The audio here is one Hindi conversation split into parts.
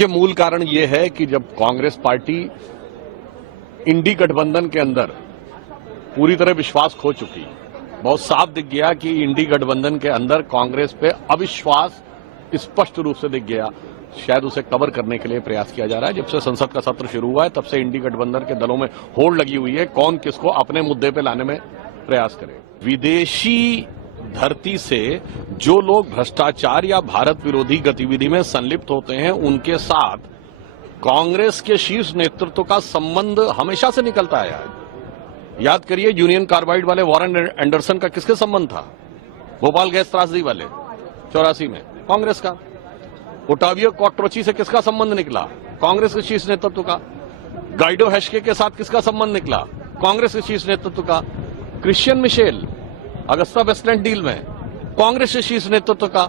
देखिए, मूल कारण यह है कि जब कांग्रेस पार्टी इंडी गठबंधन के अंदर पूरी तरह विश्वास खो चुकी, बहुत साफ दिख गया कि इंडी गठबंधन के अंदर कांग्रेस पे अविश्वास स्पष्ट रूप से दिख गया। शायद उसे कवर करने के लिए प्रयास किया जा रहा है। जब से संसद का सत्र शुरू हुआ है तब से इंडी गठबंधन के दलों में होड़ लगी हुई है, कौन किसको अपने मुद्दे पे लाने में प्रयास करे। विदेशी धरती से जो लोग भ्रष्टाचार या भारत विरोधी गतिविधि में संलिप्त होते हैं, उनके साथ कांग्रेस के शीर्ष नेतृत्व का संबंध हमेशा से निकलता आया है। याद करिए, यूनियन कार्बाइड वाले वॉरेन एंडरसन का किसके संबंध था? भोपाल गैस त्रासदी वाले 84 में कांग्रेस का। ओटावियो कॉट्रोची से किसका संबंध निकला? कांग्रेस के शीर्ष नेतृत्व का। गाइडो हेस्के के साथ किसका संबंध निकला? कांग्रेस के शीर्ष नेतृत्व का। Christian Michel AgustaWestland deal में कांग्रेस के शीर्ष नेतृत्व का।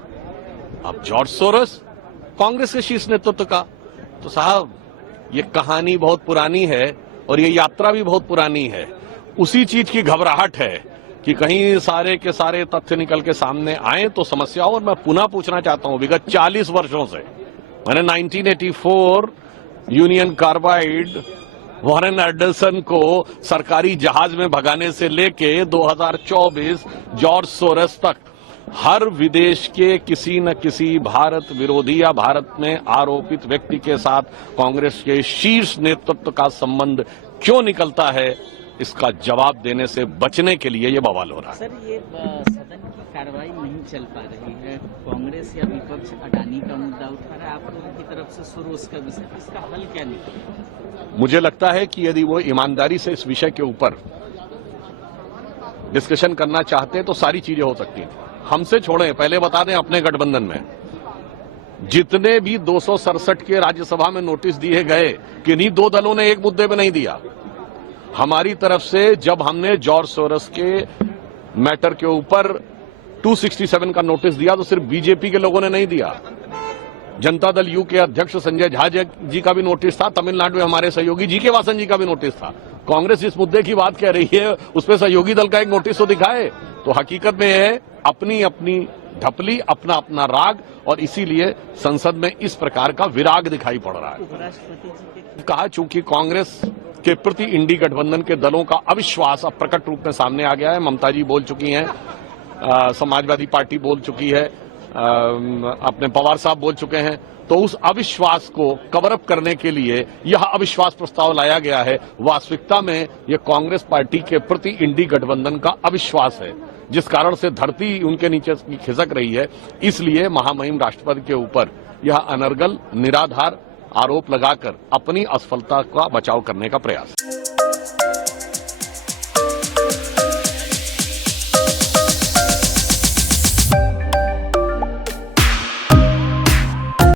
अब जॉर्ज सोरोस कांग्रेस के शीर्ष नेतृत्व का। तो साहब, ये कहानी बहुत पुरानी है और ये यात्रा भी बहुत पुरानी है। उसी चीज की घबराहट है कि कहीं सारे के सारे तथ्य निकल के सामने आए तो समस्या हो। और मैं पुनः पूछना चाहता हूं, विगत 40 वर्षों से मैंने 1984 यूनियन कार्बाइड वॉरेन एंडरसन को सरकारी जहाज में भगाने से लेके 2024 जॉर्ज सोरोस तक हर विदेश के किसी न किसी भारत विरोधी या भारत में आरोपित व्यक्ति के साथ कांग्रेस के शीर्ष नेतृत्व का संबंध क्यों निकलता है, इसका जवाब देने से बचने के लिए ये बवाल हो रहा है। सर, ये सदन की कार्रवाई नहीं चल पा रही है, कांग्रेस या विपक्ष अडानी का मुद्दा उठा रहा है, आप लोगों की तरफ से सोरोस का विषय, इसका हल क्या निकलेगा? मुझे लगता है कि यदि वो ईमानदारी से इस विषय के ऊपर डिस्कशन करना चाहते हैं तो सारी चीजें हो सकती हैं। हमसे छोड़ें, पहले बता दें, अपने गठबंधन में जितने भी 267 के राज्यसभा में नोटिस दिए गए, किन्हीं दो दलों ने एक मुद्दे पे नहीं दिया। हमारी तरफ से जब हमने जॉर्ज सोरोस के मैटर के ऊपर 267 का नोटिस दिया तो सिर्फ बीजेपी के लोगों ने नहीं दिया, जनता दल यू के अध्यक्ष संजय झा जी का भी नोटिस था, तमिलनाडु में हमारे सहयोगी जी के वासन जी का भी नोटिस था। कांग्रेस जिस मुद्दे की बात कह रही है उस पर सहयोगी दल का एक नोटिस तो दिखाए। तो हकीकत में है अपनी अपनी ढपली, अपना अपना राग, और इसीलिए संसद में इस प्रकार का विराग दिखाई पड़ रहा है। उपराष्ट्रपति जी के कहा, चूंकि कांग्रेस के प्रति इंडी गठबंधन के दलों का अविश्वास अब प्रकट रूप में सामने आ गया है। ममता जी बोल चुकी हैं, समाजवादी पार्टी बोल चुकी है, अपने पवार साहब बोल चुके हैं। तो उस अविश्वास को कवर अप करने के लिए यह अविश्वास प्रस्ताव लाया गया है। वास्तविकता में यह कांग्रेस पार्टी के प्रति इंडी गठबंधन का अविश्वास है, जिस कारण से धरती उनके नीचे खिसक रही है। इसलिए महामहिम राष्ट्रपति के ऊपर यह अनर्गल निराधार आरोप लगाकर अपनी असफलता का बचाव करने का प्रयास।